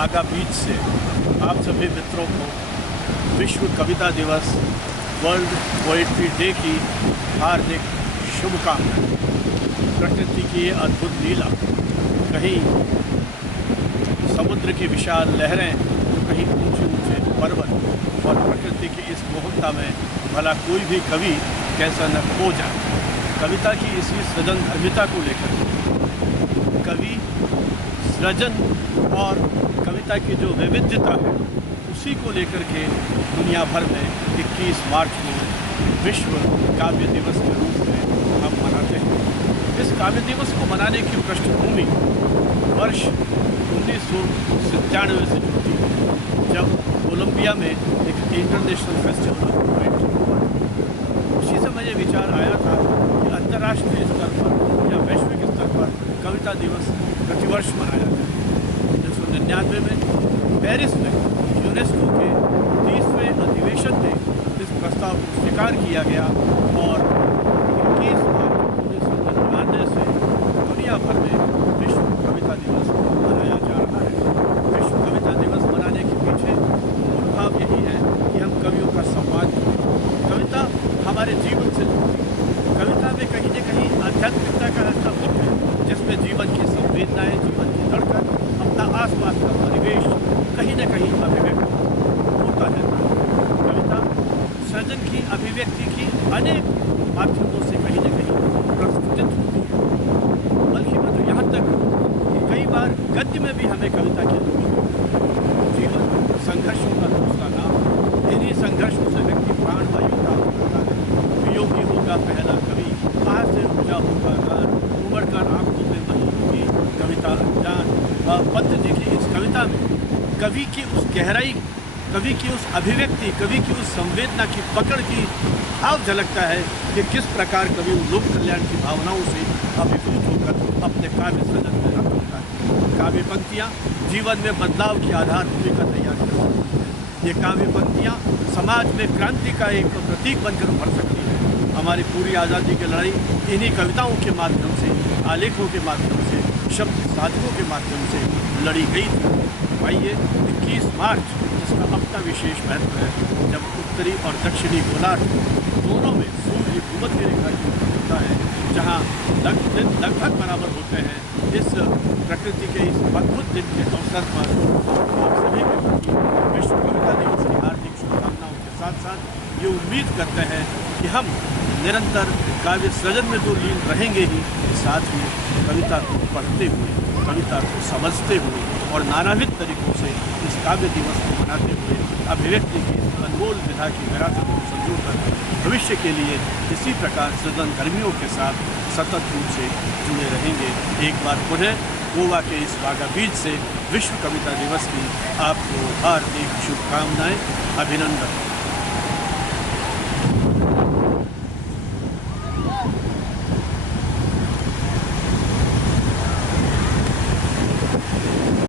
वाघा बीच से आप सभी मित्रों को विश्व कविता दिवस वर्ल्ड पोएट्री डे की हार्दिक शुभकामनाएं। प्रकृति की ये अद्भुत लीला, कहीं समुद्र की विशाल लहरें तो कहीं ऊंचे ऊंचे पर्वत, और प्रकृति की इस मोहकता में भला कोई भी कवि कैसा न खो जाए। कविता की इसी सृजन धर्मिता को लेकर कवि सृजन और कविता की जो विविधता है उसी को लेकर के दुनिया भर में 21 मार्च को विश्व काव्य दिवस के रूप में हम मनाते हैं। इस काव्य दिवस को मनाने की पृष्ठभूमि वर्ष 1997 से जुड़ती है, जब कोलंबिया में एक इंटरनेशनल फेस्टिवल ऑफ पोएट्री हुआ। उसी समय ये विचार आया था कि अंतर्राष्ट्रीय स्तर पर या वैश्विक स्तर पर कविता दिवस प्रतिवर्ष मनाया जाए। 1999 में पेरिस में यूनेस्को के 30वें अधिवेशन में इस प्रस्ताव को स्वीकार किया गया और 21 मार्च 1999 से दुनिया भर में विश्व कविता दिवस मनाया जा रहा है। विश्व कविता दिवस मनाने के पीछे मूल भाव यही है कि हम कवियों का सम्मान करें। कविता हमारे जीवन से जुड़ती है। कविता में कहीं न कहीं आध्यात्मिकता का ऐसा मुख है जिसमें जीवन की संवेदनाएं, जीवन की धड़कन, अपना आसपास का परिवेश कहीं न कहीं अभिव्यक्त होता रहता है। कविता सृजन की अभिव्यक्ति की अनेक माध्यमों से कहीं न कहीं प्रस्फुटित होती है। बल्कि मैं तो यहाँ तक कि कई बार गद्य में भी हमें कविता की जरूरत है। जीवन संघर्षों का दूसरा नाम, इन्हीं संघर्षों से व्यक्ति प्राणवायु प्राप्त करता है। वियोगी होगा पहला कवि, कहाँ से ऊंचा होगा गान, उमड़ कर आंखों में बही होगी कविता अनजान। पद्य जी की इस कविता में कवि की उस गहराई, कवि की उस अभिव्यक्ति, कवि की उस संवेदना की पकड़ की भाव झलकता है कि किस प्रकार कवि लोक कल्याण की भावनाओं से अभिभूत होकर अपने काव्य सृजन में रत होता है। काव्य पंक्तियाँ जीवन में बदलाव की आधार भूमिका तैयार करती हैं। ये काव्य पंक्तियाँ समाज में क्रांति का एक प्रतीक बनकर उभर सकती है। हमारी पूरी आज़ादी की लड़ाई इन्हीं कविताओं के माध्यम से, आलेखों के माध्यम से, शब्द साधकों के माध्यम से लड़ी गई थी। आइए 21 मार्च, जिसका अपना विशेष महत्व है, जब उत्तरी और दक्षिणी गोलार्ध दोनों में सूर्य भूमध्य रेखा की ओर होता है, जहाँ लगभग बराबर होते हैं। इस प्रकृति के इस अद्भुत दिन के अवसर पर आप सभी के प्रति विश्व कविता दिवस की हार्दिक शुभकामनाओं के साथ साथ ये उम्मीद करते हैं कि हम निरंतर काव्य सृजन में तो लीन रहेंगे ही, साथ ही कविता को पढ़ते हुए, कविता को समझते हुए और नानाविध तरीकों से इस काव्य दिवस को मनाते हुए अभिव्यक्ति की अनमोल विधा की विरासत को संजोकर भविष्य के लिए इसी प्रकार सृजन कर्मियों के साथ सतत रूप से जुड़े रहेंगे। एक बार पुनः गोवा के इस वाघा बीच से विश्व कविता दिवस की आपको हार्दिक शुभकामनाएं, अभिनंदन।